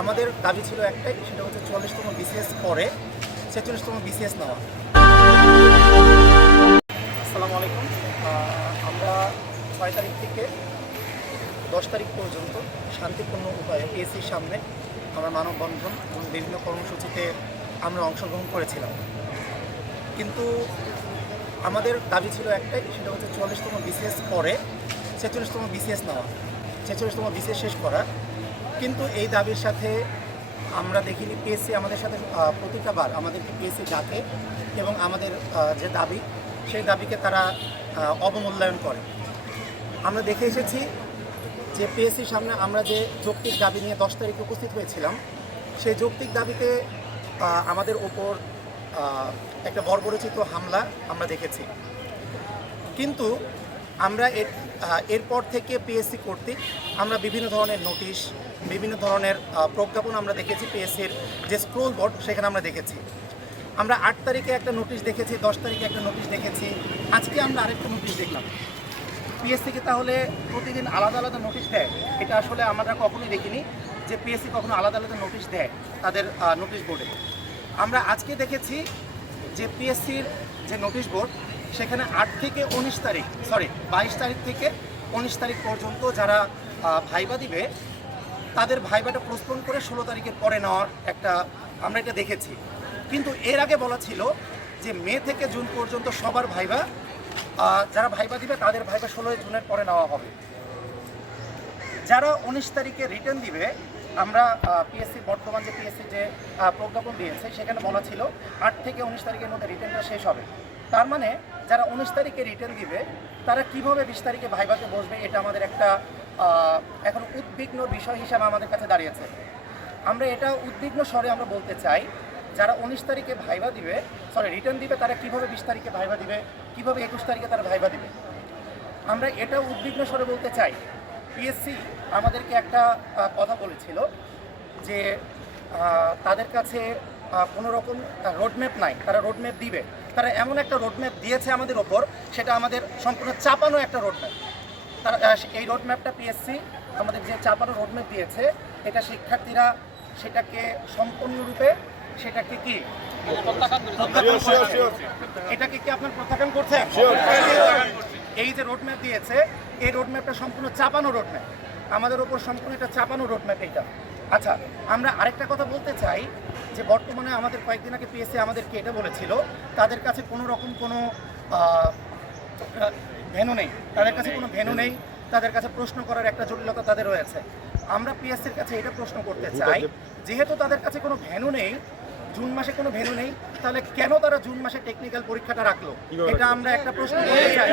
আমাদের দাবি ছিল একটাই, সেটা হচ্ছে চুয়াল্লিশতম বিসিএস পরে ছেচল্লিশতম বিসিএস নেওয়া। আসসালামু আলাইকুম। আমরা ছয় তারিখ থেকে দশ তারিখ পর্যন্ত শান্তিপূর্ণ উপায়ে পিএসসির সামনে আমরা মানববন্ধন এবং বিভিন্ন কর্মসূচিতে আমরা অংশগ্রহণ করেছিলাম। কিন্তু আমাদের দাবি ছিল একটাই, সেটা হচ্ছে চুয়াল্লিশতম বিসিএস পরে ছেচল্লিশতম বিসিএস নেওয়া। ছেচল্লিশতম বিসিএস শেষ করা। কিন্তু এই দাবির সাথে আমরা দেখিনি পিএসসি আমাদের সাথে আহ, প্রতিটা বার আমাদেরকে পিএসসি ডাকে এবং আমাদের যে দাবি সেই দাবিকে তারা অবমূল্যায়ন করে। আমরা দেখে এসেছি যে পিএসসির সামনে আমরা যে যৌক্তিক দাবি নিয়ে দশ তারিখে উপস্থিত হয়েছিলাম সেই যৌক্তিক দাবিতে আমাদের ওপর একটা বর্বরচিত হামলা আমরা দেখেছি। কিন্তু আমরা এর এরপর থেকে পিএসসি কর্তৃক আমরা বিভিন্ন ধরনের নোটিশ বিভিন্ন ধরনের প্রজ্ঞাপন আমরা দেখেছি পিএসসির যে স্ক্রোল বোর্ড সেখানে আমরা দেখেছি। আমরা আট তারিখে একটা নোটিশ দেখেছি, দশ তারিখে একটা নোটিশ দেখেছি, আজকে আমরা আরেকটা নোটিশ দেখলাম। পিএসসিকে তাহলে প্রতিদিন আলাদা আলাদা নোটিশ দেয়? এটা আসলে আমরা কখনোই দেখিনি যে পিএসসি কখনো আলাদা আলাদা নোটিশ দেয় তাদের নোটিশ বোর্ডে আমরা আজকে দেখেছি যে পিএসসির যে নোটিশ বোর্ড সেখানে আট থেকে উনিশ তারিখ সরি বাইশ তারিখ থেকে উনিশ তারিখ পর্যন্ত যারা ভাইবা দিবে, তাদের ভাইবাটা পোস্টপোন করে ষোলো তারিখের পরে নেওয়ার একটা আমরা এটা দেখেছি। কিন্তু এর আগে বলা ছিল যে মে থেকে জুন পর্যন্ত সবার ভাইবা যারা ভাইবা দিবে তাদের ভাইবা ষোলোই জুনের পরে নেওয়া হবে। যারা উনিশ তারিখে রিটার্ন দিবে, আমরা পিএসসি বর্তমান যে পিএসসি যে প্রজ্ঞাপন দিয়েছে, সেখানে বলা ছিল আট থেকে উনিশ তারিখের মধ্যে রিটার্নটা শেষ হবে। তার মানে যারা উনিশ তারিখে রিটার্ন দিবে, তারা কীভাবে বিশ তারিখে ভাইভাতে বসবে এটা আমাদের একটা এখন উদ্বিগ্ন বিষয় হিসাবে আমাদের কাছে দাঁড়িয়েছে আমরা এটা উদ্বিগ্ন স্বরে আমরা বলতে চাই, যারা উনিশ তারিখে ভাইবা দিবে সরি রিটার্ন দিবে, তারা কীভাবে বিশ তারিখে ভাইবা দিবে, কীভাবে একুশ তারিখে তারা ভাইবা দিবে? আমরা এটা উদ্বিগ্ন স্বরে বলতে চাই পিএসসি আমাদেরকে একটা কথা বলেছিল যে তাদের কাছে কোনো রকম রোডম্যাপ নাই, তারা রোডম্যাপ দিবে। তারা এমন একটা রোডম্যাপ দিয়েছে আমাদের ওপর সেটা আমাদের সম্পূর্ণ চাপানো একটা রোডম্যাপ তারা এই রোডম্যাপটা পিএসসি আমাদের যে চাপানো রোডম্যাপ দিয়েছে, এটা শিক্ষার্থীরা সেটাকে সম্পূর্ণরূপে সেটাকে কি? এটাকে কি আপনার প্রত্যাখ্যান করছেন এই যে রোডম্যাপ দিয়েছে, এই রোডম্যাপটা সম্পূর্ণ চাপানো রোডম্যাপ আমাদের ওপর সম্পূর্ণ এটা চাপানো রোডম্যাপ এইটা। আচ্ছা আমরা আরেকটা কথা বলতে চাই যে বর্তমানে আমাদের কয়েকদিন আগে পিএসসি আমাদেরকে এটা বলেছিল তাদের কাছে কোনো রকম কোনো ভেনু নেই তাদের কাছে কোনো ভেনু নেই তাদের কাছে প্রশ্ন করার একটা জটিলতা তাদের রয়েছে। আমরা পিএসসির কাছে এটা প্রশ্ন করতে চাই যেহেতু তাদের কাছে কোনো ভেনু নেই জুন মাসে কোনো ভেনু নেই তাহলে কেন তারা জুন মাসে টেকনিক্যাল পরীক্ষাটা রাখল? এটা আমরা একটা প্রশ্ন করতে চাই।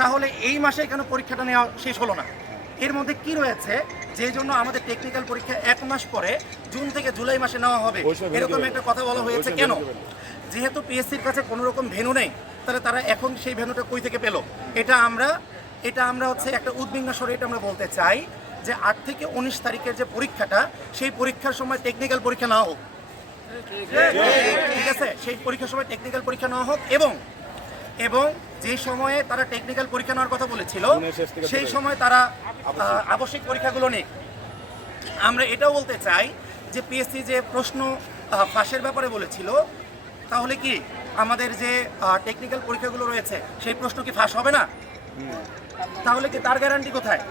তাহলে এই মাসে কেন পরীক্ষাটা নেওয়া শেষ হলো না? এর মধ্যে কি রয়েছে? যে জন্য আমাদের টেকনিক্যাল পরীক্ষা এক মাস পরে জুন থেকে জুলাই মাসে নেওয়া হবে। এরকম একটা কথা বলা হয়েছে কেন? যেহেতু পিএসসির কাছে কোনো রকম ভেনু নেই তাহলে তারা এখন সেই ভেনুটা কই থেকে পেল? এটা আমরা এটা আমরা হচ্ছে একটা উদ্বিগ্ন স্বরে এটা আমরা বলতে চাই যে আট থেকে উনিশ তারিখের যে পরীক্ষাটা সেই পরীক্ষার সময় টেকনিক্যাল পরীক্ষা না হোক। ঠিক আছে। সেই পরীক্ষার সময় টেকনিক্যাল পরীক্ষা নেওয়া হোক এবং এবং যে সময়ে তারা টেকনিক্যাল পরীক্ষা নেওয়ার কথা বলেছিল সেই সময় তারা আবশ্যিক পরীক্ষাগুলো নেই আমরা এটাও বলতে চাই যে পিএসসি যে প্রশ্ন ফাঁসের ব্যাপারে বলেছিল তাহলে কি আমাদের যে টেকনিক্যাল পরীক্ষাগুলো রয়েছে সেই প্রশ্ন কি ফাঁস হবে না? তাহলে কি তার গ্যারান্টি কোথায়?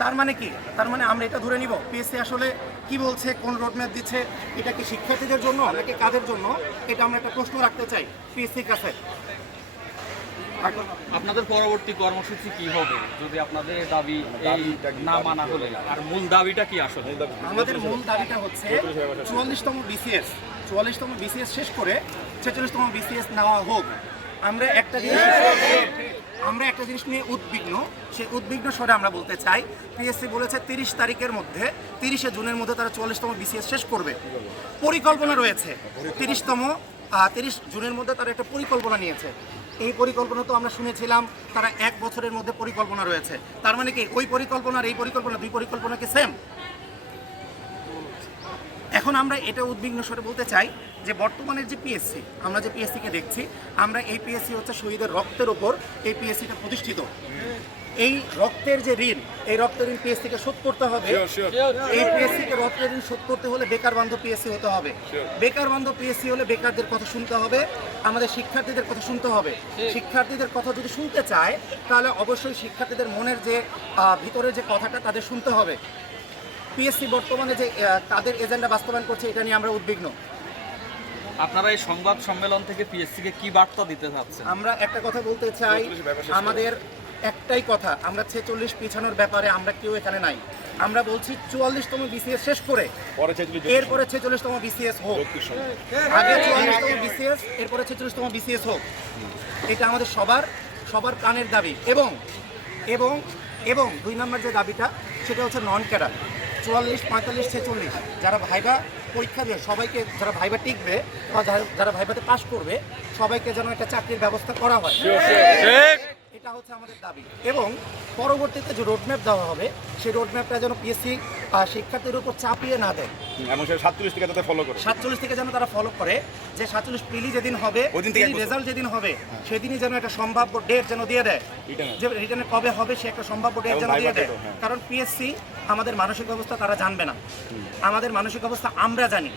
তার মানে কি? তার মানে আমরা এটা ধরে নিব পিএসসি আসলে কি বলছে কোন রোডম্যাপ দিচ্ছে এটা কি শিক্ষার্থীদের জন্য নাকি কাদের জন্য? এটা আমরা একটা প্রশ্ন রাখতে চাই পিএসসির কাছে। আপনাদের পরবর্তী কর্মসূচি কি হবে? যদি আপনাদের দাবি এই না মানা হলে। আর মূল দাবিটা কি আসলে? আমাদের মূল দাবিটা হচ্ছে চুয়াল্লিশতম বিসিএস চুয়াল্লিশতম বিসিএস শেষ করে ছেচল্লিশতম বিসিএস নেওয়া হোক। আমরা একটা জিনিস আমরা একটা জিনিস নিয়ে উদ্বিগ্ন। সেই উদ্বিগ্ন স্বরে আমরা বলতে চাই পিএসসি বলেছে তিরিশ তারিখের মধ্যে তিরিশে জুনের মধ্যে তারা চুয়াল্লিশতম বিসিএস শেষ করবে। পরিকল্পনা রয়েছে তিরিশতম তিরিশ জুনের মধ্যে তারা একটা পরিকল্পনা নিয়েছে। এই পরিকল্পনা তো আমরা শুনেছিলাম, তারা এক বছরের মধ্যে পরিকল্পনা রয়েছে। তার মানে কি, ওই পরিকল্পনা আর এই পরিকল্পনা, দুই পরিকল্পনা কি সেম এখন আমরা এটা উদ্বিগ্ন স্বরে বলতে চাই যে বর্তমানের যে পিএসসি আমরা যে পিএসসিকে দেখছি আমরা এই পিএসসি হচ্ছে শহীদের রক্তের ওপর এই পিএসসিটা প্রতিষ্ঠিত। এই রক্তের যে ঋণ এই রক্তের ঋণ পিএসসিকে শোধ করতে হবে। এই পিএসসিকে রক্তের ঋণ শোধ করতে হলে বেকার বান্ধব পিএসসি হতে হবে। বেকার বান্ধব পিএসসি হলে বেকারদের কথা শুনতে হবে আমাদের শিক্ষার্থীদের কথা শুনতে হবে। শিক্ষার্থীদের কথা যদি শুনতে চায় তাহলে অবশ্যই শিক্ষার্থীদের মনের যে ভিতরে যে কথাটা তাদের শুনতে হবে। পিএসসি বর্তমানে যে তাদের এজেন্ডা বাস্তবায়ন করছে এটা নিয়ে আমরা উদ্বিগ্ন। আপনারা এই সংবাদ সম্মেলন থেকে পিএসসি কে কি বার্তা দিতে চাচ্ছেন? আমরা একটা কথা বলতে চাই আমাদের একটাই কথা আমরা ছেচল্লিশ পিছানোর ব্যাপারে আমরা কেউ এখানে নাই। আমরা বলছি চুয়াল্লিশতম বিসিএস শেষ করে এরপরে ছেচল্লিশতম বিসিএস হোক। আগে চুয়াল্লিশতম বিসিএস এরপরে ছেচল্লিশতম বিসিএস হোক। এটা আমাদের সবার সবার প্রাণের দাবি। এবং এবং এবং দুই নম্বর যে দাবিটা সেটা হচ্ছে নন ক্যাডার চুয়াল্লিশ, পঁয়তাল্লিশ, ছেচল্লিশ। যারা ভাইবা পরীক্ষা দেবে, সবাইকে যারা ভাইবা টিকবে বা যারা- ভাইবাতে পাশ করবে, সবাইকে যেন একটা চাকরির ব্যবস্থা করা হয়। এটা হচ্ছে আমাদের দাবি। এবং পরবর্তীতে যে রোডম্যাপ দেওয়া হবে সেই রোডম্যাপটা যেন পিএসসি শিক্ষার্থীর উপর চাপিয়ে না দেয়। এবং সে সাতচল্লিশ থেকে তাতে ফলো করে। সাতচল্লিশ থেকে যেন তারা ফলো করে যে সাতচল্লিশ পিলি যেদিন হবে ওই দিন থেকে রেজাল্ট যেদিন হবে সেদিনই যেন একটা সম্ভাব্য ডেট যেন দিয়ে দেয়। যে রিটার্নে কবে হবে সে একটা সম্ভাব্য ডেট যেন দিয়ে দেয়। হ্যাঁ। কারণ পিএসসি আমাদের মানসিক অবস্থা তারা জানবে না। আমাদের মানসিক অবস্থা আমরা জানি।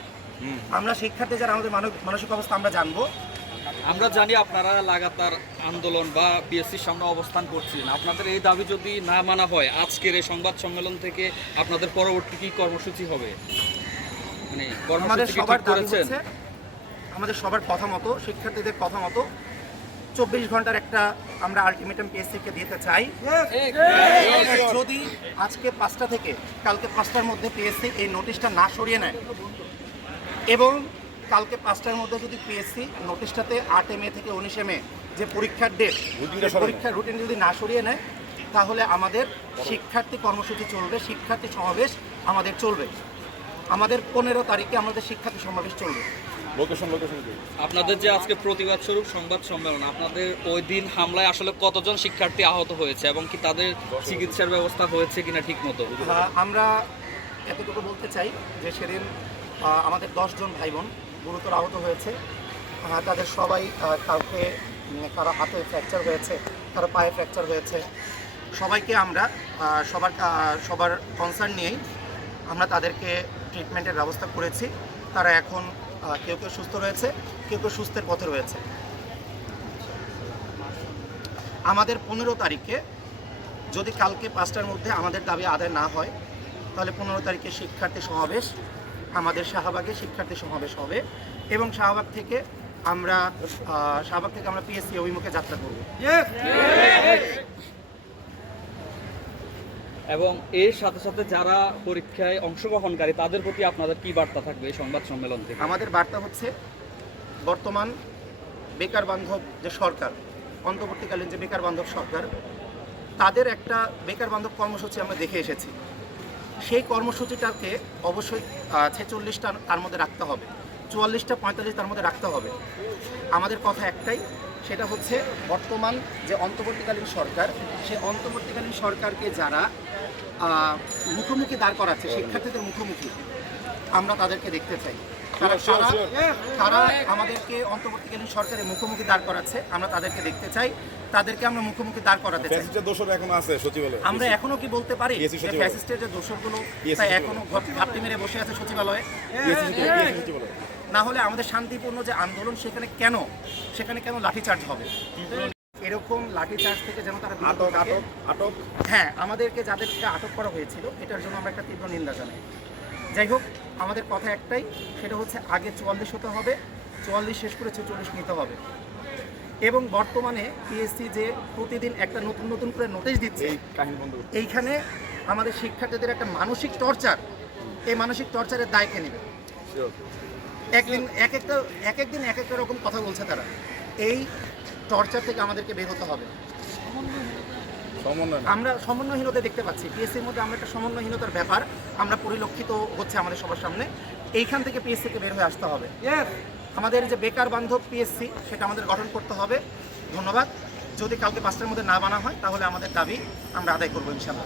আমরা শিক্ষার্থী যারা আমাদের মানসিক অবস্থা আমরা জানব আমরা জানি আপনারা লাগাতার আন্দোলন বা পিএসসির সামনে অবস্থান করছেন আপনাদের এই দাবি যদি না মানা হয় আজকের এই সংবাদ সম্মেলন থেকে আপনাদের পরবর্তী কি কর্মসূচি হবে? মানে আমাদের সবার দাবি করেছেন? হচ্ছে আমাদের সবার কথা মতো শিক্ষার্থীদের কথা মতো চব্বিশ ঘণ্টার একটা আমরা আলটিমেটাম পিএসসিকে দিতে চাই। যদি আজকে পাঁচটা থেকে কালকে পাঁচটার মধ্যে পিএসসি এই নোটিশটা না সরিয়ে নেয় এবং কালকে পাঁচটার মধ্যে যদি পিএসসি নোটিশটাতে আটে মে থেকে উনিশে মে যে পরীক্ষার ডেট রুটিনটা পরীক্ষার রুটিন যদি না সরিয়ে নেয় তাহলে আমাদের শিক্ষার্থী কর্মসূচি চলবে শিক্ষার্থী সমাবেশ আমাদের চলবে। আমাদের পনেরো তারিখে আমাদের শিক্ষার্থী সমাবেশ চলবে। লোকেশন লোকেশন আপনাদের যে আজকে প্রতিবাদ স্বরূপ সংবাদ সম্মেলন আপনাদের ওই দিন হামলায় আসলে কতজন শিক্ষার্থী আহত হয়েছে এবং কি তাদের চিকিৎসার ব্যবস্থা হয়েছে কিনা ঠিক মতো আহ, আমরা এতটুকু বলতে চাই যে সেদিন আমাদের দশজন ভাই বোন গুরুতর আহত হয়েছে। আহ, তাদের সবাই কাউকে কারও হাতে ফ্র্যাকচার হয়েছে কারও পায়ে ফ্র্যাকচার হয়েছে। সবাইকে আমরা সবার সবার কনসার্ন নিয়েই আমরা তাদেরকে ট্রিটমেন্টের ব্যবস্থা করেছি। তারা এখন কেউ কেউ সুস্থ রয়েছে কেউ কেউ সুস্থের পথে রয়েছে। আমাদের পনেরো তারিখে যদি কালকে পাঁচটার মধ্যে আমাদের দাবি আদায় না হয় তাহলে পনেরো তারিখে শিক্ষার্থী সমাবেশ। আমাদের শাহবাগে শিক্ষার্থী সমাবেশ হবে এবং শাহবাগ থেকে আমরা শাহবাগ থেকে আমরা পিএসসি অভিমুখে যাত্রা করব। এবং এর সাথে সাথে যারা পরীক্ষায় অংশগ্রহণকারী তাদের প্রতি আপনাদের কি বার্তা থাকবে এই সংবাদ সম্মেলন থেকে? আমাদের বার্তা হচ্ছে বর্তমান বেকার বান্ধব যে সরকার অন্তর্বর্তীকালীন যে বেকার বান্ধব সরকার তাদের একটা বেকার বান্ধব কর্মসূচি আমরা দেখে এসেছি। সেই কর্মসূচিটাকে অবশ্যই ছেচল্লিশটা তার মধ্যে রাখতে হবে। চুয়াল্লিশটা, পঁয়তাল্লিশ তার মধ্যে রাখতে হবে। আমাদের কথা একটাই, সেটা হচ্ছে বর্তমান যে অন্তর্বর্তীকালীন সরকার, সেই অন্তর্বর্তীকালীন সরকারকে যারা মুখোমুখি দাঁড় করাচ্ছে, শিক্ষার্থীদের মুখোমুখি, আমরা তাদেরকে দেখতে চাই। তারা আমাদেরকে অন্তর্বর্তীকালীন সরকারের মুখোমুখি দাঁড় করাচ্ছে। আমরা তাদেরকে দেখতে চাই। তাদেরকে আমরা মুখোমুখি দাঁড় করাতে চাই। দোষর এখন আছে সচিবালয়ে। আমরা এখনও কি বলতে পারি যে ফ্যাসিস্টের যে দোষরগুলো সচিবালয়। এখনও ঘাপটি মেরে বসে আছে সচিবালয়ে? না হলে আমাদের শান্তিপূর্ণ যে আন্দোলন সেখানে কেন? সেখানে কেন লাঠিচার্জ হবে? এরকম লাঠিচার্জ থেকে যেন তারা আটক আটক আটক। হ্যাঁ আমাদেরকে যাদেরকে আটক করা হয়েছিল এটার জন্য আমরা একটা তীব্র নিন্দা জানাই। যাই হোক আমাদের কথা একটাই সেটা হচ্ছে আগে চুয়াল্লিশ হতে হবে চুয়াল্লিশ শেষ করে ছেচল্লিশ নিতে হবে এবং বর্তমানে পিএসসি যে প্রতিদিন একটা নতুন নতুন করে নোটিশ দিচ্ছে এইখানে আমাদের শিক্ষার্থীদের একটা মানসিক টর্চার এই মানসিক টর্চারের দায় কে নেবে. একদিন এক একটা এক একদিন এক একটা রকম কথা বলছে তারা এই টর্চার থেকে আমাদেরকে বের হতে হবে। আমরা সমন্বয়হীনতা দেখতে পাচ্ছি। পিএসসির মধ্যে আমরা একটা সমন্বয়হীনতার ব্যাপার। আমরা পরিলক্ষিত হচ্ছে আমাদের সবার সামনে। এইখান থেকে পিএসসিকে বের হয়ে আসতে হবে। আমাদের যে বেকার বান্ধব পিএসসি সেটা আমাদের গঠন করতে হবে। ধন্যবাদ। যদি কালকে পাঁচটার মধ্যে না বানা হয় তাহলে আমাদের দাবি আমরা আদায় করব ইনশাল্লাহ।